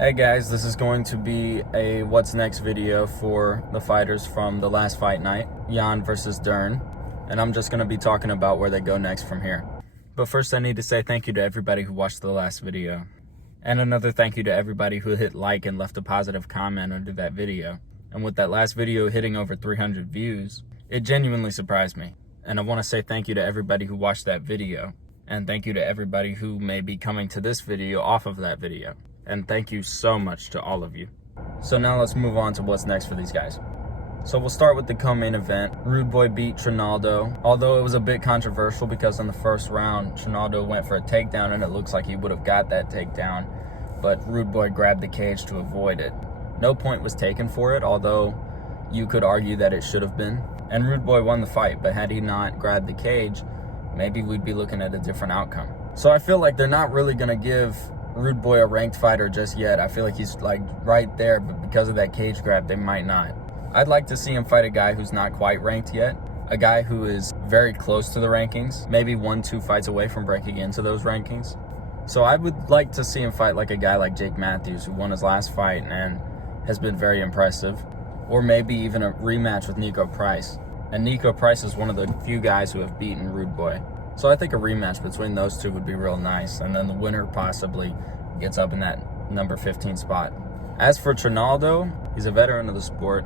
Hey guys, this is going to be a what's next video for the fighters from the last fight night, Jan versus Dern, and I'm just going to be talking about where they go next from here. But first I need to say thank you to everybody who watched the last video. And another thank you to everybody who hit like and left a positive comment under that video. And with that last video hitting over 300 views, it genuinely surprised me. And I want to say thank you to everybody who watched that video. And thank you to everybody who may be coming to this video off of that video. And thank you so much to all of you. So now let's move on to what's next for these guys. So we'll start with the co-main event. Rude Boy beat Trinaldo, although it was a bit controversial because in the first round, Trinaldo went for a takedown and it looks like he would have got that takedown, but Rude Boy grabbed the cage to avoid it. No point was taken for it, although you could argue that it should have been. And Rude Boy won the fight, but had he not grabbed the cage, maybe we'd be looking at a different outcome. So I feel like they're not really gonna give Rude Boy a ranked fighter just yet. I feel like he's like right there, but because of that cage grab, they might not. I'd like to see him fight a guy who's not quite ranked yet, a guy who is very close to the rankings, maybe 1-2 fights away from breaking into those rankings. So I would like to see him fight like a guy like Jake Matthews, who won his last fight and has been very impressive, or maybe even a rematch with Nico Price. And Nico Price is one of the few guys who have beaten Rude Boy. So I think a rematch between those two would be real nice, and then the winner possibly gets up in that number 15 spot. As for Trinaldo, he's a veteran of the sport,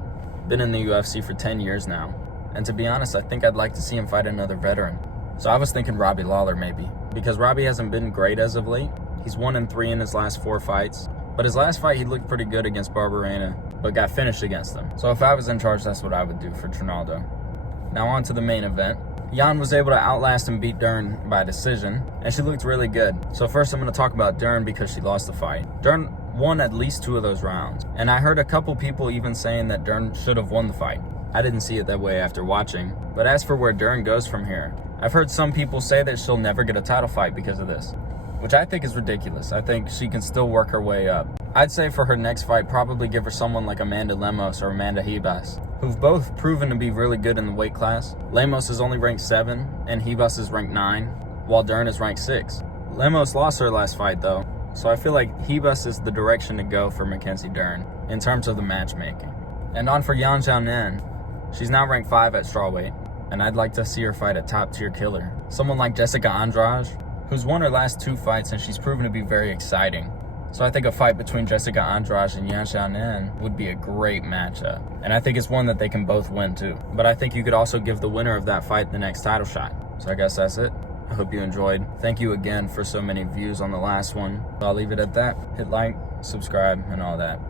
been in the UFC for 10 years now, and to be honest, I think I'd like to see him fight another veteran. So I was thinking Robbie Lawler maybe, because Robbie hasn't been great as of late. He's 1-3 in his last 4 fights, but his last fight he looked pretty good against Barberena, but got finished against him. So if I was in charge, that's what I would do for Trinaldo. Now on to the main event. Jan was able to outlast and beat Dern by decision, and she looked really good. So first I'm going to talk about Dern because she lost the fight. Dern won at least 2 of those rounds, and I heard a couple people even saying that Dern should have won the fight. I didn't see it that way after watching, but as for where Dern goes from here, I've heard some people say that she'll never get a title fight because of this, which I think is ridiculous. I think she can still work her way up. I'd say for her next fight, probably give her someone like Amanda Lemos or Amanda Ribas, who've both proven to be really good in the weight class. Lemos is only ranked 7, and Ribas is ranked 9, while Dern is ranked 6. Lemos lost her last fight though, so I feel like Ribas is the direction to go for Mackenzie Dern in terms of the matchmaking. And on for Yan Xiaonan, she's now ranked 5 at strawweight, and I'd like to see her fight a top-tier killer. Someone like Jessica Andrade, who's won her last 2 fights and she's proven to be very exciting. So I think a fight between Jessica Andrade and Yan Xiaonan would be a great matchup. And I think it's one that they can both win too. But I think you could also give the winner of that fight the next title shot. So I guess that's it. I hope you enjoyed. Thank you again for so many views on the last one. I'll leave it at that. Hit like, subscribe, and all that.